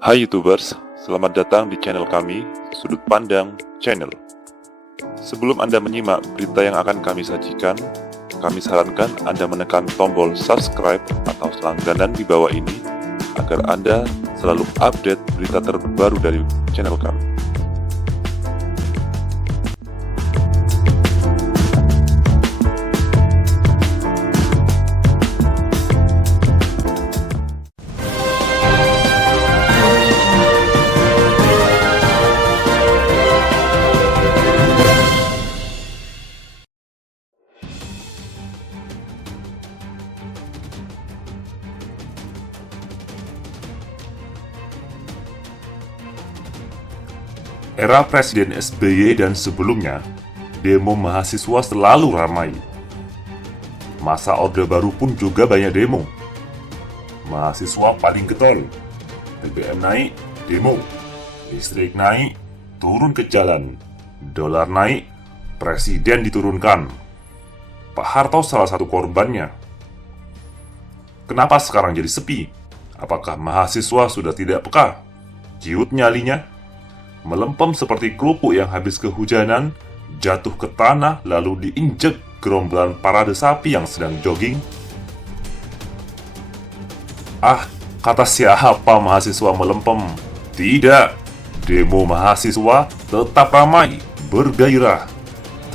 Hai YouTubers, selamat datang di channel kami, Sudut Pandang Channel. Sebelum Anda menyimak berita yang akan kami sajikan, kami sarankan Anda menekan tombol subscribe atau langganan di bawah ini agar Anda selalu update berita terbaru dari channel kami. Era Presiden SBY dan sebelumnya, demo mahasiswa selalu ramai. Masa Orde Baru pun juga banyak demo. Mahasiswa paling getol. BBM naik, demo. Listrik naik, turun ke jalan. Dolar naik, presiden diturunkan. Pak Harto salah satu korbannya. Kenapa sekarang jadi sepi? Apakah mahasiswa sudah tidak peka? Ciut nyalinya? Melempem seperti kerupuk yang habis kehujanan, jatuh ke tanah lalu diinjek gerombolan parade sapi yang sedang jogging. Kata siapa mahasiswa melempem? Tidak, demo mahasiswa tetap ramai, bergairah,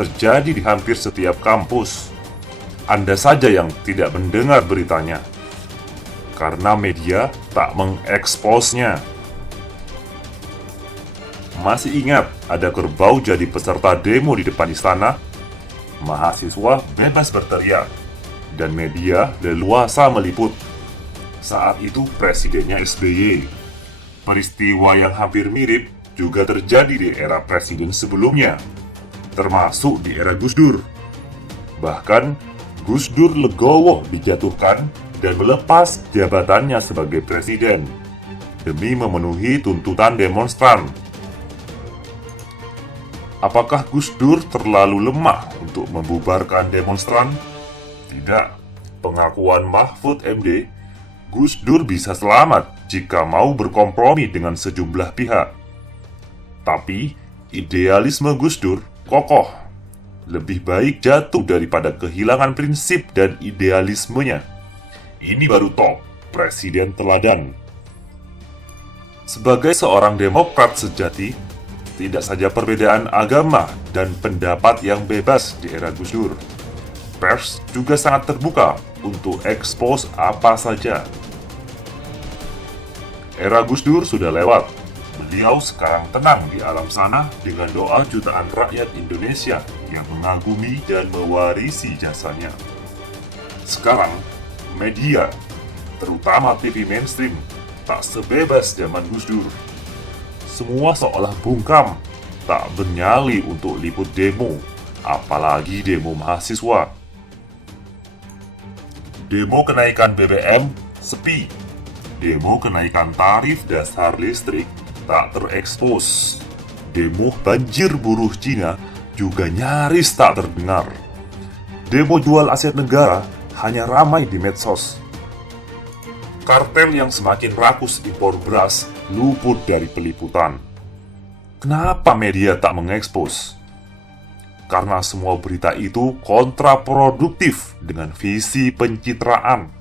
terjadi di hampir setiap kampus. Anda saja yang tidak mendengar beritanya, karena media tak mengeksposnya. Masih ingat ada kerbau jadi peserta demo di depan istana? Mahasiswa bebas berteriak, dan media leluasa meliput. Saat itu presidennya SBY. Peristiwa yang hampir mirip juga terjadi di era presiden sebelumnya, termasuk di era Gus Dur. Bahkan, Gus Dur legowo dijatuhkan dan melepas jabatannya sebagai presiden demi memenuhi tuntutan demonstran. Apakah Gus Dur terlalu lemah untuk membubarkan demonstran? Tidak. Pengakuan Mahfud MD, Gus Dur bisa selamat jika mau berkompromi dengan sejumlah pihak. Tapi, idealisme Gus Dur kokoh. Lebih baik jatuh daripada kehilangan prinsip dan idealismenya. Ini baru top, presiden teladan. Sebagai seorang demokrat sejati, tidak saja perbedaan agama dan pendapat yang bebas di era Gus Dur, pers juga sangat terbuka untuk ekspos apa saja. Era Gus Dur sudah lewat. Beliau sekarang tenang di alam sana dengan doa jutaan rakyat Indonesia yang mengagumi dan mewarisi jasanya. Sekarang, media, terutama TV mainstream, tak sebebas zaman Gus Dur. Semua seolah bungkam, tak bernyali untuk liput demo, apalagi demo mahasiswa. Demo kenaikan BBM sepi. Demo kenaikan tarif dasar listrik tak terekspos. Demo banjir buruh Cina juga nyaris tak terdengar. Demo jual aset negara hanya ramai di medsos. Kartel yang semakin rakus impor beras luput dari peliputan. Kenapa media tak mengekspos? Karena semua berita itu kontraproduktif dengan visi pencitraan.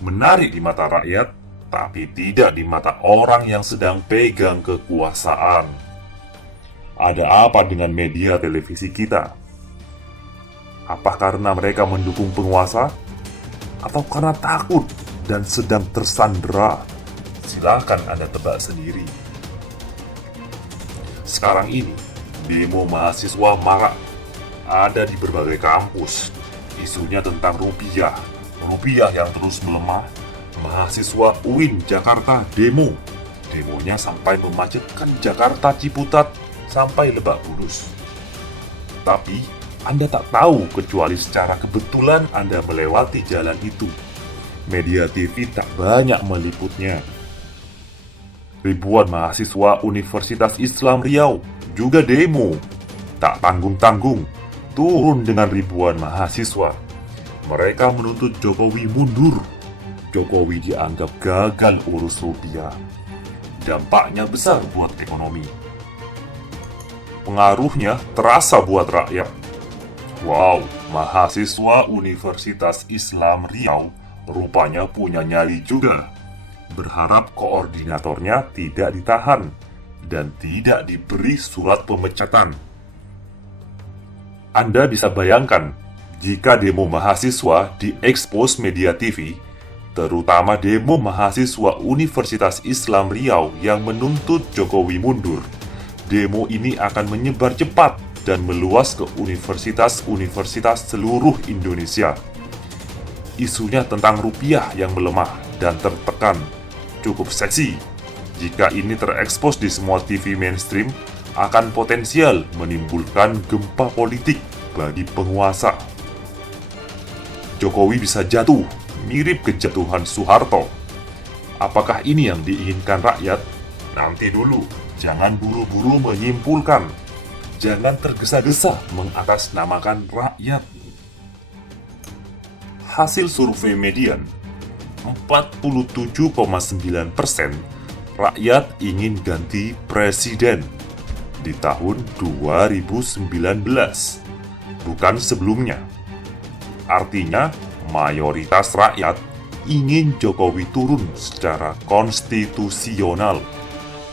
Menarik di mata rakyat, tapi tidak di mata orang yang sedang pegang kekuasaan. Ada apa dengan media televisi kita? Apa karena mereka mendukung penguasa? Atau karena takut dan sedang tersandera? Silakan Anda tebak sendiri. Sekarang ini, demo mahasiswa marak. Ada di berbagai kampus. Isunya tentang rupiah. Rupiah yang terus melemah. Mahasiswa UIN Jakarta demo. Demonya sampai memacetkan Jakarta Ciputat sampai Lebak Bulus. Tapi, Anda tak tahu kecuali secara kebetulan Anda melewati jalan itu. Media TV tak banyak meliputnya. Ribuan mahasiswa Universitas Islam Riau juga demo. Tak tanggung-tanggung, turun dengan ribuan mahasiswa. Mereka menuntut Jokowi mundur. Jokowi dianggap gagal urus rupiah. dampaknya besar buat ekonomi. Pengaruhnya terasa buat rakyat. Wow, mahasiswa Universitas Islam Riau rupanya punya nyali juga. Berharap koordinatornya tidak ditahan dan tidak diberi surat pemecatan. Anda bisa bayangkan jika demo mahasiswa diekspos media TV, terutama demo mahasiswa Universitas Islam Riau yang menuntut Jokowi mundur. Demo ini akan menyebar cepat dan meluas ke universitas-universitas seluruh Indonesia. Isunya tentang rupiah yang melemah dan tertekan cukup seksi. Jika ini terekspos di semua TV mainstream, akan potensial menimbulkan gempa politik bagi penguasa. Jokowi bisa jatuh, mirip kejatuhan Soeharto. Apakah ini yang diinginkan rakyat? Nanti dulu, jangan buru-buru menyimpulkan. Jangan tergesa-gesa mengatasnamakan rakyat. Hasil survei median, 47,9% rakyat ingin ganti presiden di tahun 2019, bukan sebelumnya. Artinya, mayoritas rakyat ingin Jokowi turun secara konstitusional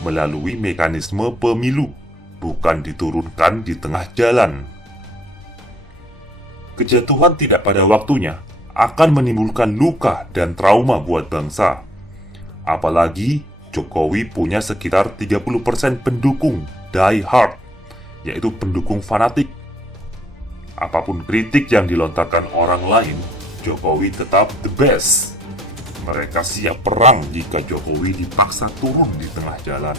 melalui mekanisme pemilu, bukan diturunkan di tengah jalan. Kejatuhan tidak pada waktunya akan menimbulkan luka dan trauma buat bangsa. Apalagi Jokowi punya sekitar 30% pendukung die hard, yaitu pendukung fanatik. Apapun kritik yang dilontarkan orang lain, Jokowi tetap the best. Mereka siap perang jika Jokowi dipaksa turun di tengah jalan.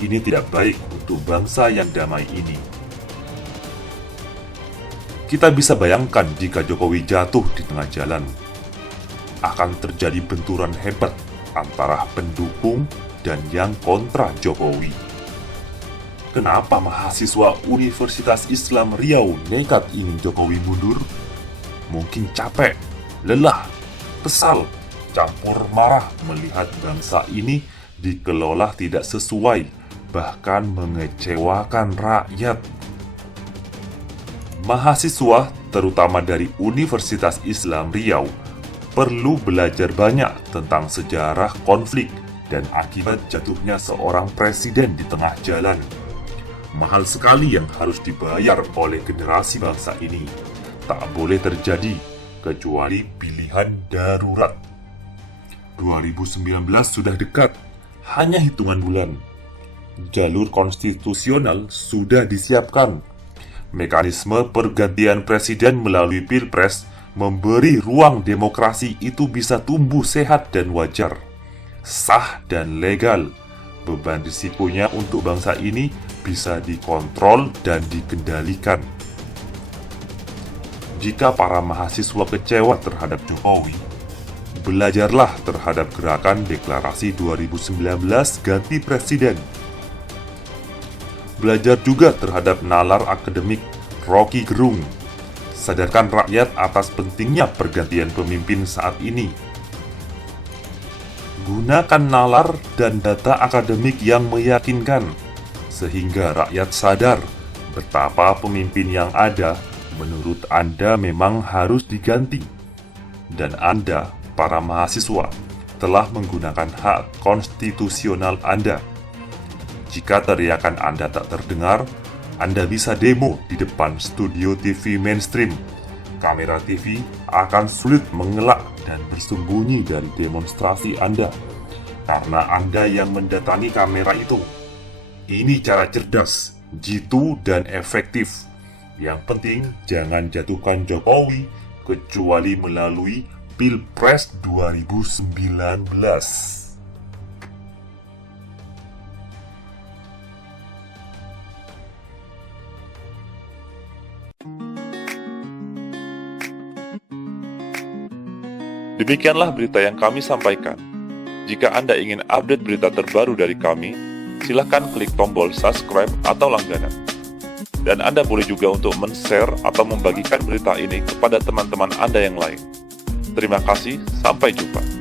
Ini tidak baik untuk bangsa yang damai ini. Kita bisa bayangkan jika Jokowi jatuh di tengah jalan, akan terjadi benturan hebat antara pendukung dan yang kontra Jokowi. Kenapa mahasiswa Universitas Islam Riau nekat ingin Jokowi mundur? Mungkin capek, lelah, kesal, campur marah melihat bangsa ini dikelola tidak sesuai, bahkan mengecewakan rakyat. Mahasiswa, terutama dari Universitas Islam Riau, perlu belajar banyak tentang sejarah konflik dan akibat jatuhnya seorang presiden di tengah jalan. Mahal sekali yang harus dibayar oleh generasi bangsa ini. Tak boleh terjadi, kecuali pilihan darurat. 2019 sudah dekat, hanya hitungan bulan. Jalur konstitusional sudah disiapkan. Mekanisme pergantian presiden melalui Pilpres memberi ruang demokrasi itu bisa tumbuh sehat dan wajar, sah dan legal. Beban risikonya untuk bangsa ini bisa dikontrol dan dikendalikan. Jika para mahasiswa kecewa terhadap Jokowi, belajarlah terhadap gerakan deklarasi 2019 ganti presiden. Belajar juga terhadap nalar akademik Rocky Gerung. Sadarkan rakyat atas pentingnya pergantian pemimpin saat ini. Gunakan nalar dan data akademik yang meyakinkan, sehingga rakyat sadar betapa pemimpin yang ada menurut Anda memang harus diganti. Dan Anda, para mahasiswa, telah menggunakan hak konstitusional Anda. Jika teriakan Anda tak terdengar, Anda bisa demo di depan studio TV mainstream. Kamera TV akan sulit mengelak dan bersembunyi dari demonstrasi Anda, karena Anda yang mendatangi kamera itu. Ini cara cerdas, jitu, dan efektif. Yang penting, jangan jatuhkan Jokowi, kecuali melalui Pilpres 2019. Demikianlah berita yang kami sampaikan. Jika Anda ingin update berita terbaru dari kami, silakan klik tombol subscribe atau langganan. Dan Anda boleh juga untuk men-share atau membagikan berita ini kepada teman-teman Anda yang lain. Terima kasih, sampai jumpa.